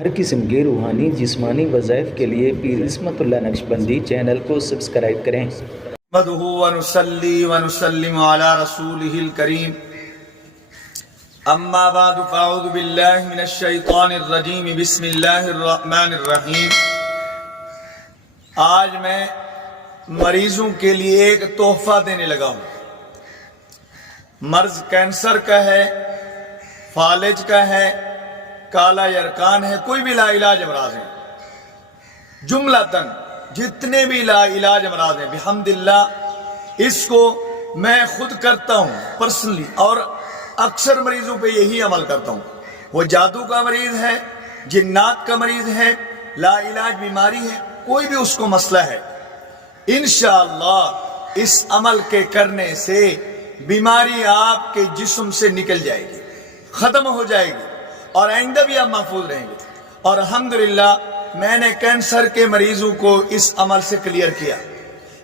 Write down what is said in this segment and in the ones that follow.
ہر قسم کے روحانی جسمانی وظائف کے لیے پیر عصمت اللہ نقشبندی چینل کو سبسکرائب کریں۔ نحمده ونصلي ونسلم على رسوله الكريم اما بعد فاعوذ بالله من الشیطان الرجیم بسم اللہ الرحمن الرحیم۔ آج میں مریضوں کے لیے ایک تحفہ دینے لگا ہوں۔ مرض کینسر کا ہے، فالج کا ہے، کالا یرکان ہے، کوئی بھی لا علاج امراض ہیں، جملتاً جتنے بھی لا علاج امراض ہیں بحمداللہ اس کو میں خود کرتا ہوں پرسنلی، اور اکثر مریضوں پہ یہی عمل کرتا ہوں۔ وہ جادو کا مریض ہے، جنات کا مریض ہے، لا علاج بیماری ہے، کوئی بھی اس کو مسئلہ ہے، انشاءاللہ اس عمل کے کرنے سے بیماری آپ کے جسم سے نکل جائے گی، ختم ہو جائے گی، اور آئندہ بھی آپ محفوظ رہیں گے۔ اور الحمدللہ میں نے کینسر کے مریضوں کو اس عمل سے کلیئر کیا،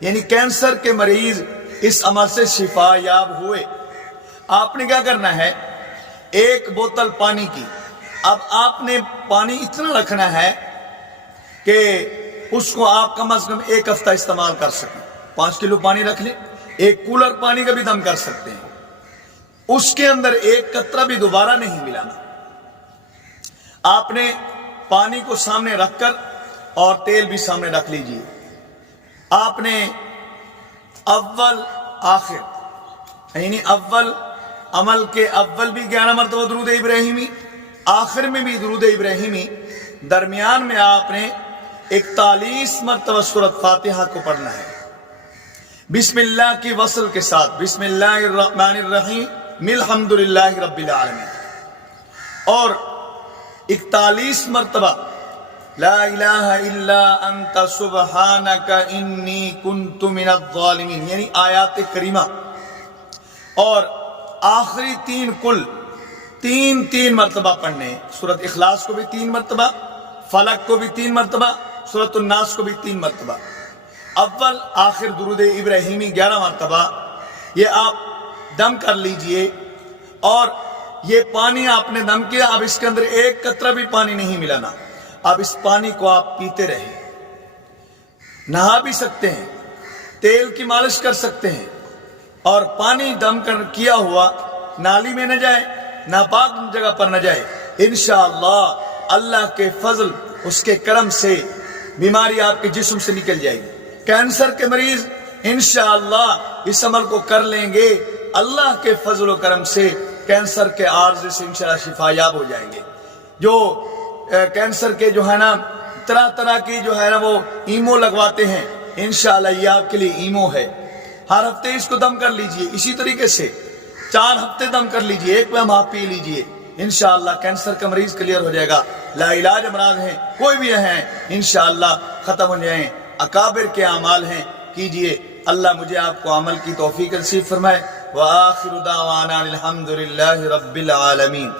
یعنی کینسر کے مریض اس عمل سے شفا یاب ہوئے۔ آپ نے کیا کرنا ہے، ایک بوتل پانی کی، اب آپ نے پانی اتنا رکھنا ہے کہ اس کو آپ کم از کم ایک ہفتہ استعمال کر سکیں۔ 5 کلو پانی رکھ لیں، ایک کولر پانی کا بھی دم کر سکتے ہیں، اس کے اندر ایک قطرہ بھی دوبارہ نہیں ملانا۔ آپ نے پانی کو سامنے رکھ کر اور تیل بھی سامنے رکھ لیجئے۔ آپ نے اول آخر یعنی اول عمل کے اول بھی 11 مرتبہ درود ابراہیمی، آخر میں بھی درود ابراہیمی، درمیان میں آپ نے 41 مرتبہ سورۃ فاتحہ کو پڑھنا ہے، بسم اللہ کی وصل کے ساتھ، بسم اللہ الرحمن الرحیم الحمدللہ رب العالمین، اور 41 مرتبہ لا الہ الا انت سبحانک انی کنت من الظالمین، یعنی آیات کریمہ، اور آخری 3 کل تین مرتبہ پڑھنے، سورۃ اخلاص کو بھی 3 مرتبہ، فلق کو بھی 3 مرتبہ، سورۃ الناس کو بھی 3 مرتبہ، اول آخر درود ابراہیمی 11 مرتبہ۔ یہ آپ دم کر لیجئے، اور یہ پانی آپ نے دم کیا، اب اس کے اندر ایک قطرہ بھی پانی نہیں ملانا۔ اب اس پانی کو آپ پیتے رہیں، نہا بھی سکتے ہیں، تیل کی مالش کر سکتے ہیں، اور پانی دم کر کیا ہوا نالی میں نہ جائے، ناپاک جگہ پر نہ جائے۔ انشاءاللہ اللہ کے فضل، اس کے کرم سے بیماری آپ کے جسم سے نکل جائے گی۔ کینسر کے مریض انشاءاللہ اس عمل کو کر لیں گے، اللہ کے فضل و کرم سے کینسر کے عارضے سے انشاءاللہ شفا یاب ہو جائیں گے۔ جو کینسر کے جو ہے نا طرح طرح کی جو ہے نا وہ ایمو لگواتے ہیں، انشاءاللہ یہ آپ کے لیے ایمو ہے۔ ہر ہفتے اس کو دم کر لیجئے، اسی طریقے سے 4 ہفتے دم کر لیجئے، ایک میں آپ پی لیجئے، انشاءاللہ کینسر کا مریض کلیئر ہو جائے گا۔ لا علاج امراض ہیں، کوئی بھی ہیں، انشاءاللہ ختم ہو جائیں۔ اکابر کے اعمال ہیں، کیجئے۔ اللہ مجھے آپ کو عمل کی توفیق نصیب فرمائے۔ وآخر دعوانا الحمدللہ رب العالمین۔